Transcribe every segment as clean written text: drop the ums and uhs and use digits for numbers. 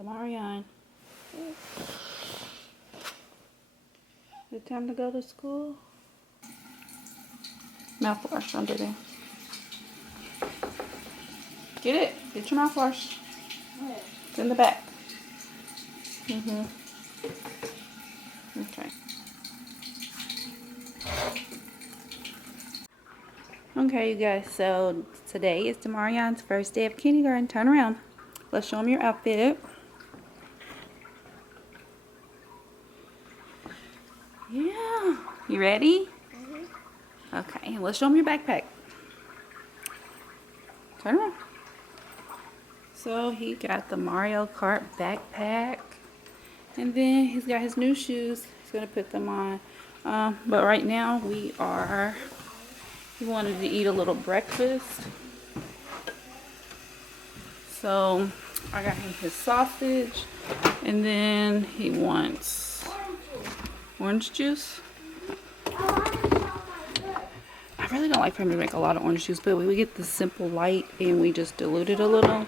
Damarian. Is it time to go to school? Mouthwash under there. Get it. Get your mouthwash. It's in the back. Okay. Okay, you guys. So today is Damarian's first day of kindergarten. Turn around. Let's show him your outfit. Yeah. You ready? Okay. Let's show him your backpack. Turn around. So he got the Mario Kart backpack. And then he's got his new shoes. He's going to put them on. But right now he wanted to eat a little breakfast. So I got him his sausage. And then he wants orange juice. I really don't like for him to make a lot of orange juice, but we get the simple light and we just dilute it a little.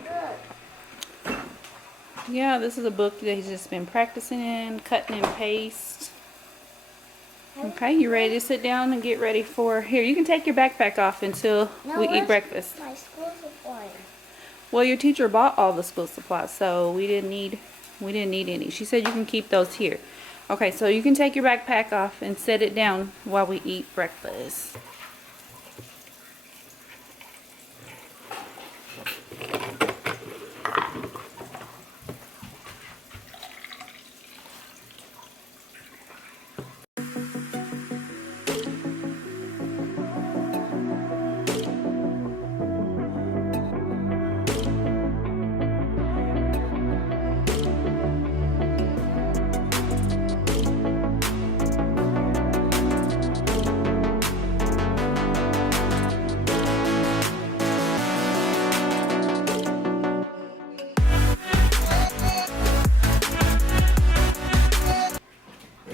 Yeah, this is a book that he's just been practicing in, cutting and paste. Okay, you ready to sit down and get ready for... Here, you can take your backpack off until we eat breakfast. My school supplies. Well, your teacher bought all the school supplies, so we didn't need any. She said you can keep those here. Okay, so you can take your backpack off and set it down while we eat breakfast.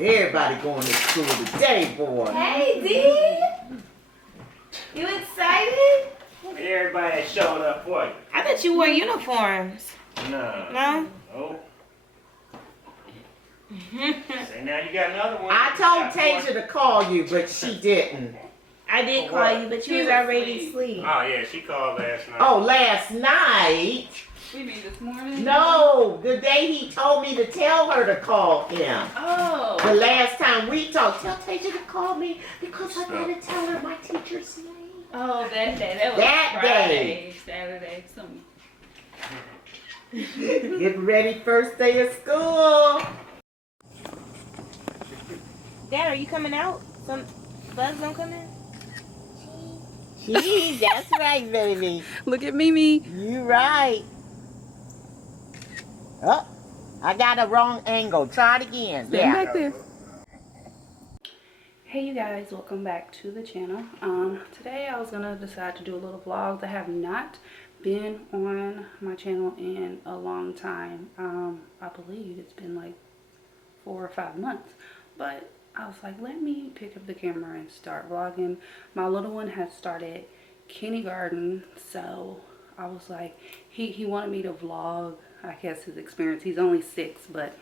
Everybody going to school today, boy. Hey, D! You excited? Everybody that showed up for you. I thought you wore uniforms. No. No? No. Say now you got another one. I told Tasia to call you, but she didn't. I did call you, but you was already asleep. Oh yeah, she called last night. Oh, last night? You mean this morning? No, the day he told me to tell her to call him. Oh. The last time we talked, tell Tasia to call me because I gotta tell her my teacher's name. Oh, that day. That was That Friday, Saturday, something. Get ready, first day of school. Dad, are you coming out? Some bugs don't come in? Gee, that's right, baby. Look at Mimi. You right. Oh, I got a wrong angle. Try it again. Stand back there. Hey you guys, welcome back to the channel. Today I was gonna decide to do a little vlog. I have not been on my channel in a long time. I believe it's been like 4 or 5 months, but I was like, let me pick up the camera and start vlogging. My little one has started kindergarten, so I was like, he wanted me to vlog, I guess, his experience. He's only 6, but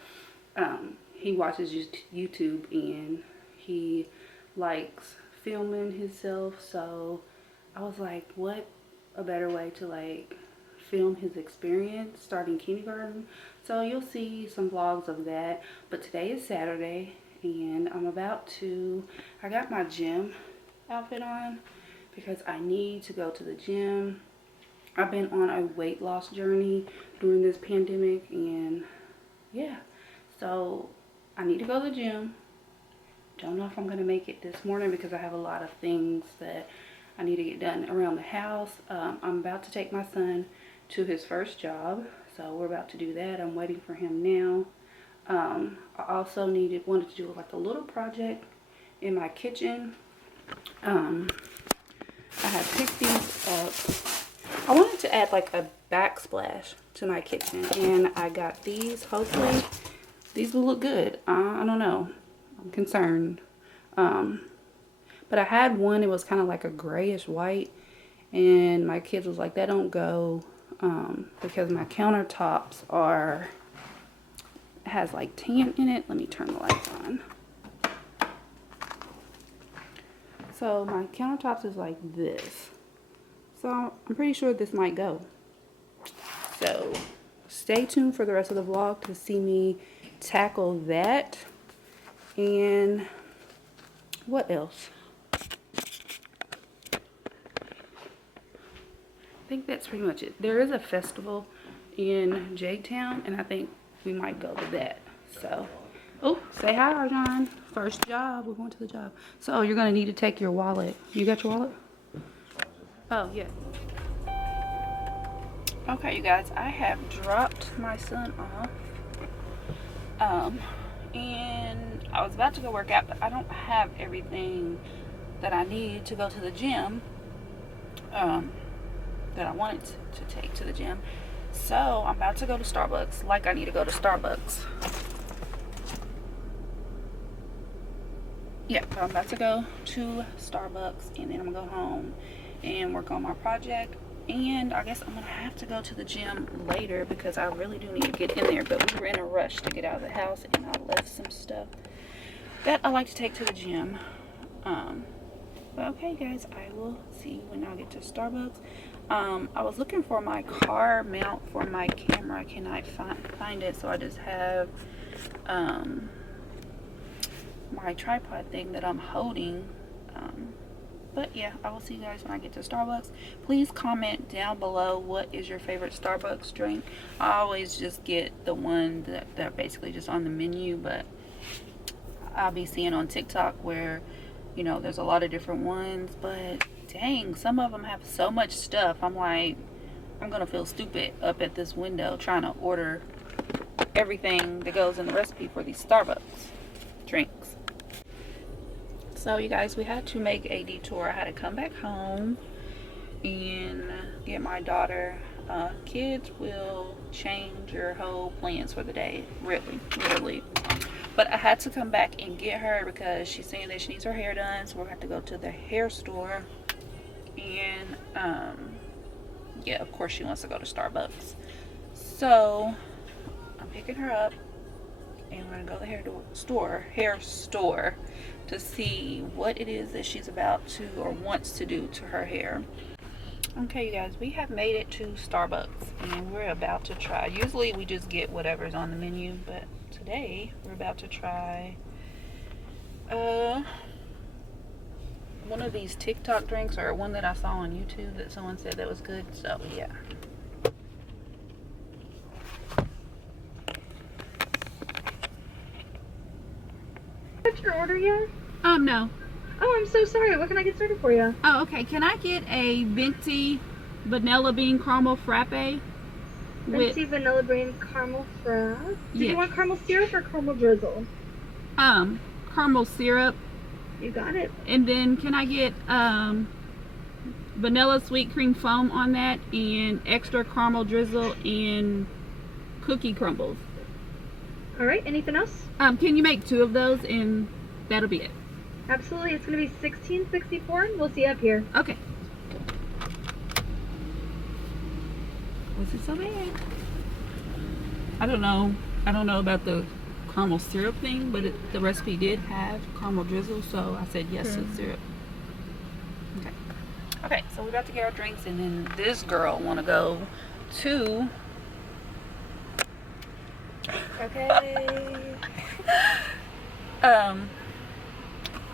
he watches YouTube and he likes filming himself, so I was like, what a better way to like film his experience starting kindergarten. So you'll see some vlogs of that. But today is Saturday and I got my gym outfit on because I need to go to the gym. I've been on a weight loss journey during this pandemic, and yeah, so I need to go to the gym. Don't know if I'm going to make it this morning because I have a lot of things that I need to get done around the house. I'm about to take my son to his first job, so we're about to do that. I'm waiting for him now. I also wanted to do like a little project in my kitchen. I have picked these up. I wanted to add like a backsplash to my kitchen, and I got these. Hopefully these will look good. I don't know, I'm concerned. But I had one, it was kind of like a grayish white, and my kids was like, that don't go, because my countertops are has like tan in it. Let me turn the lights on. So my countertops is like this. So I'm pretty sure this might go. So stay tuned for the rest of the vlog to see me tackle that. And what else? I think that's pretty much it. There is a festival in J-Town, and I think we might go to that. So, oh, say hi, Arjan. First job. We're going to the job. So you're going to need to take your wallet. You got your wallet? Oh, yeah. Okay, you guys, I have dropped my son off. And I was about to go work out, but I don't have everything that I need to go to the gym. That I wanted to take to the gym. So I'm about to go to Starbucks, like I need to go to Starbucks. Yeah, so I'm about to go to Starbucks, and then I'm gonna go home and work on my project. And I guess I'm gonna have to go to the gym later because I really do need to get in there. But we were in a rush to get out of the house, and I left some stuff that I like to take to the gym. But okay, guys, I will see you when I get to Starbucks. I was looking for my car mount for my camera. I cannot find it, so I just have my tripod thing that I'm holding. But yeah, I will see you guys when I get to Starbucks. Please comment down below what is your favorite Starbucks drink. I always just get the one that basically just on the menu, but I'll be seeing on TikTok where, you know, there's a lot of different ones, but dang, some of them have so much stuff. I'm like, I'm gonna feel stupid up at this window trying to order everything that goes in the recipe for these Starbucks drinks. So you guys, we had to make a detour. I had to come back home and get my daughter. Kids will change your whole plans for the day, really, literally. But I had to come back and get her because she's saying that she needs her hair done, so we're gonna have to go to the hair store. And yeah, of course she wants to go to Starbucks. So I'm picking her up, and we're gonna go to the hair store to see what it is that she's about to or wants to do to her hair. Okay, you guys, we have made it to Starbucks, and we're about to try. Usually we just get whatever's on the menu, but today we're about to try one of these TikTok drinks, or one that I saw on YouTube that someone said that was good. So yeah. Got your order yet? No. Oh, I'm so sorry. What can I get started for you? Oh, okay. Can I get a venti vanilla bean caramel frappe? Venti vanilla bean caramel frappe. Do Yeah. you want caramel syrup or caramel drizzle? Caramel syrup. You got it. And then can I get vanilla sweet cream foam on that, and extra caramel drizzle and cookie crumbles? All right. Anything else? Can you make 2 of those, and that'll be it? Absolutely. It's going to be $16.64. We'll see you up here. Okay. Was it so bad? I don't know about the caramel syrup thing, but the recipe did have caramel drizzle, so I said yes to the syrup. Okay. Okay, so we're about to get our drinks, and then this girl want to go to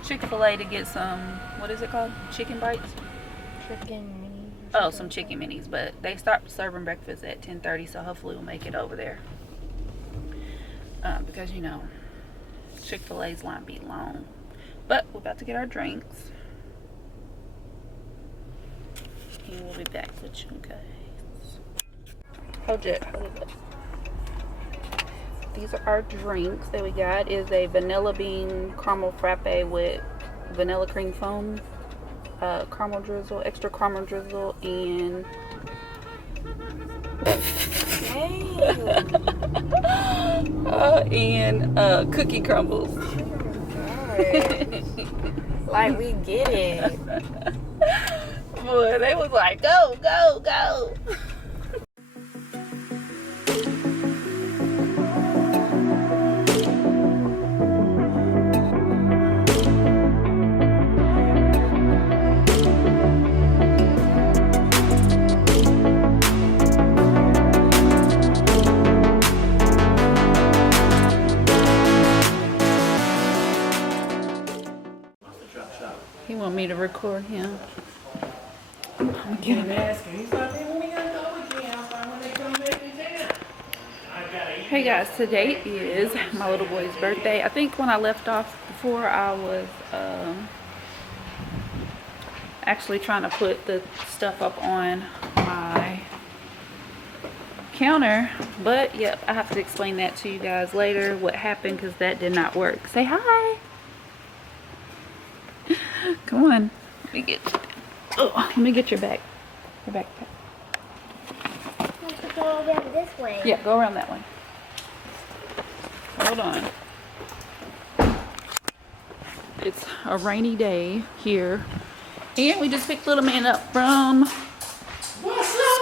Chick-fil-A to get some, what is it called? Chicken bites? Chicken minis. Oh, some chicken minis, but they stopped serving breakfast at 10:30, so hopefully we'll make it over there. Because, you know, Chick-fil-A's line be long. But we're about to get our drinks. And we'll be back with you guys. Hold it. These are our drinks that we got. Is a vanilla bean caramel frappe with vanilla cream foam, caramel drizzle, extra caramel drizzle, and cookie crumbles. Like, we get it. Boy, they was like, go, go, go. record him. He's asking. He's like, hey, when we gonna go again? I was like, when they come back to town. I gotta eat. Hey guys, today is my little boy's birthday. I think when I left off before, I was actually trying to put the stuff up on my counter, but yep, I have to explain that to you guys later what happened, because that did not work. Say hi. Come on, let me get your backpack. Go around this way. Yeah, go around that way. Hold on. It's a rainy day here, and we just picked little man up from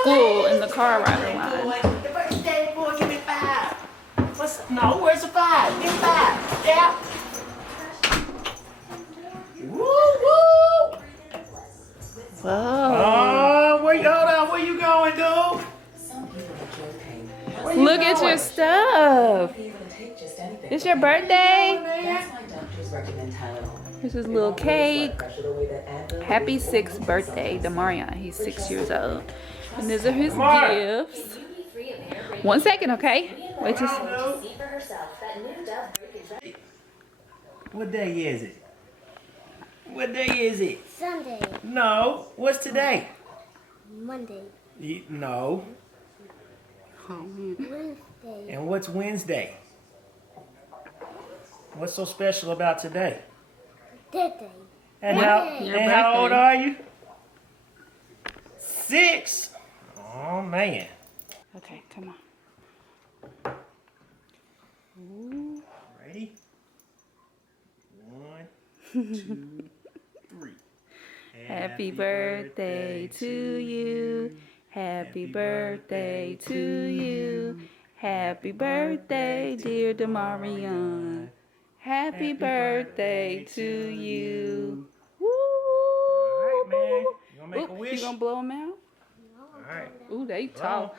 school in the car rider line. The birthday boy, give me 5. Where's the 5? Give me 5. Yeah. Woo woo. Whoa. Oh, hold on. Where you going, dude? Look at your stuff. It's your birthday. Here's his little cake. Happy 6th birthday to Marion. He's 6 years old. And these are his gifts. 1 second, okay? Wait just. What day is it? What day is it? Sunday. No. What's today? Monday. No. Wednesday. And what's Wednesday? What's so special about today? Thursday. And Your how old birthday. are you? 6. Oh man. Okay, come on. Ooh. Ready? 1, 2, 3. Happy birthday to you. Happy birthday to you. Happy birthday, dear Demarion. Happy birthday to you. Woo! All right, man. You gonna make a Oop, wish? you gonna blow them out? All right. Ooh, they tall.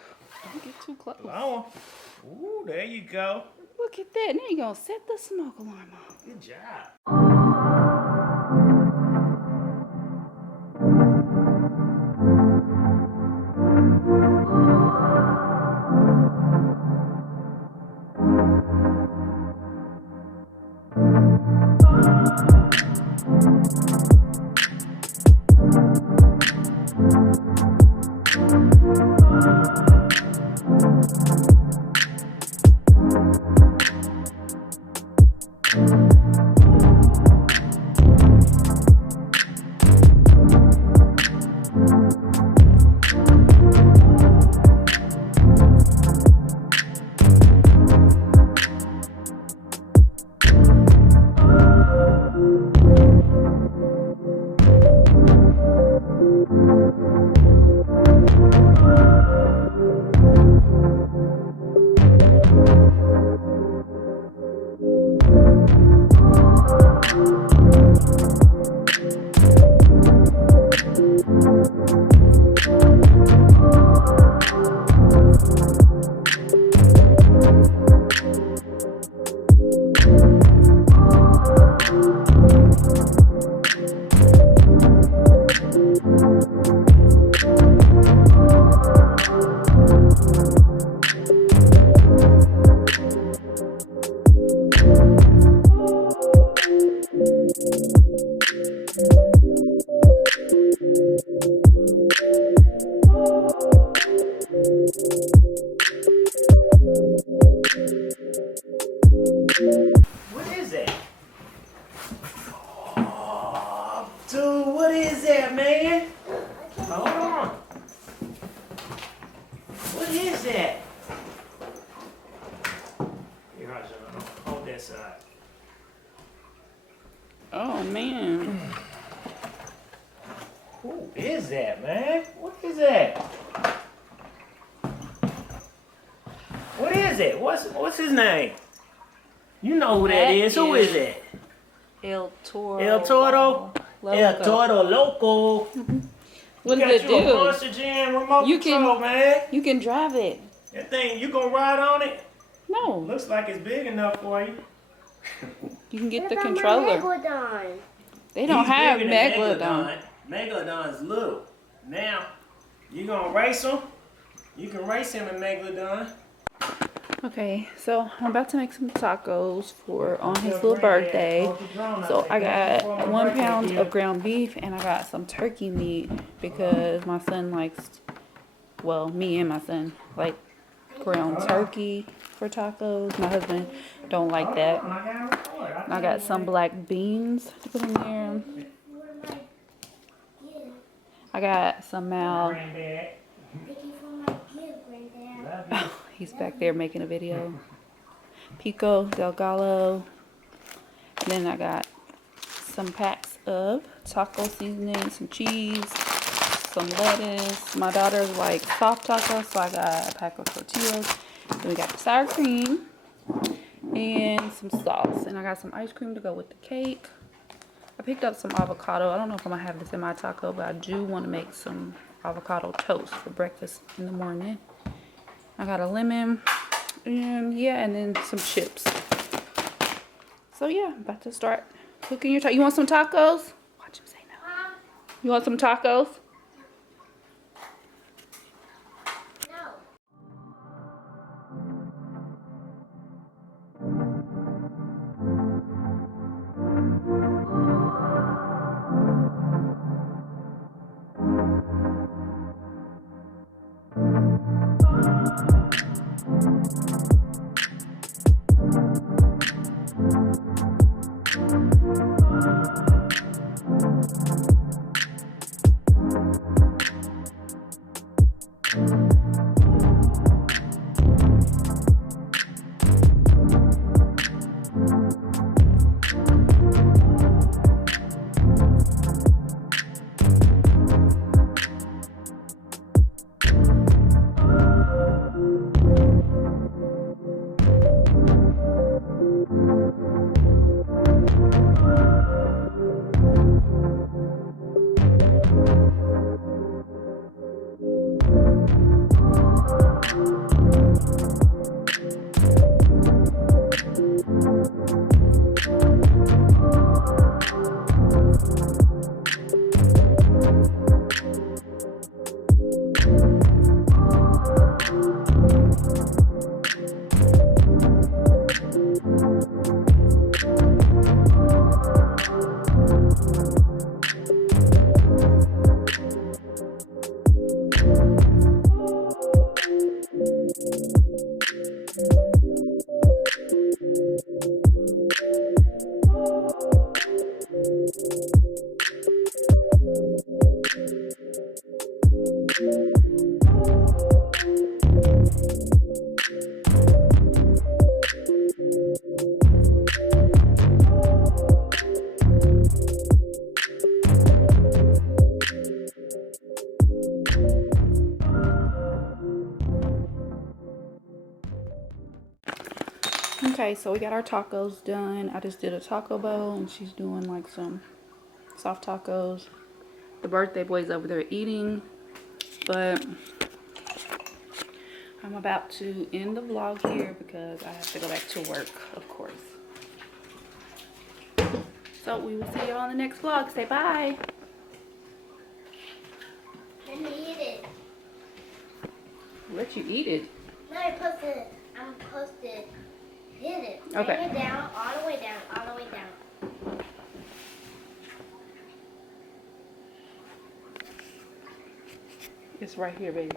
Don't get too close. Blow 'em. Ooh, there you go. Look at that. Now you're gonna set the smoke alarm off. Good job. What is that? Oh, dude, what is that, man? Hold on. What is that? Here, hold that side. Oh man. Who is that, man? What is that? What is it? What's his name? You know who that is. Who is that? El Toro. El Toro? El Toro Loco. What You does got it you a do? Monster Jam remote You control, can- man. You can drive it. That thing, you gonna ride on it? No, Looks like it's big enough for you. you can get What the about controller. My Megalodon? They don't He's have bigger than Megalodon. Megalodon's little. Now, you gonna race him? You can race him in Megalodon. Okay, so I'm about to make some tacos for on his little birthday. So I got 1 pound of ground beef and I got some turkey meat because my son likes, well, me and my son like ground turkey for tacos. My husband don't like that. And I got some black beans to put in there. I got some Granddad. Oh, he's back there making a video. Pico del Gallo. And then I got some packs of taco seasoning, some cheese, some lettuce. My daughter's like soft tacos, so I got a pack of tortillas. Then we got the sour cream and some sauce. And I got some ice cream to go with the cake. I picked up some avocado. I don't know if I'm gonna have this in my taco, but I do want to make some avocado toast for breakfast in the morning. I got a lemon, and yeah, and then some chips. So yeah, I'm about to start cooking your tacos. You want some tacos? Watch him say no. You want some tacos? No. Okay, so we got our tacos done. I just did a taco bowl and she's doing like some soft tacos. The birthday boy's over there eating, but I'm about to end the vlog here because I have to go back to work, of course. So we will see y'all on the next vlog. Say bye. Let me eat it. Let you eat it. No, I'm supposed to hit it. Okay. Bring it down, all the way down, all the way down. It's right here, baby.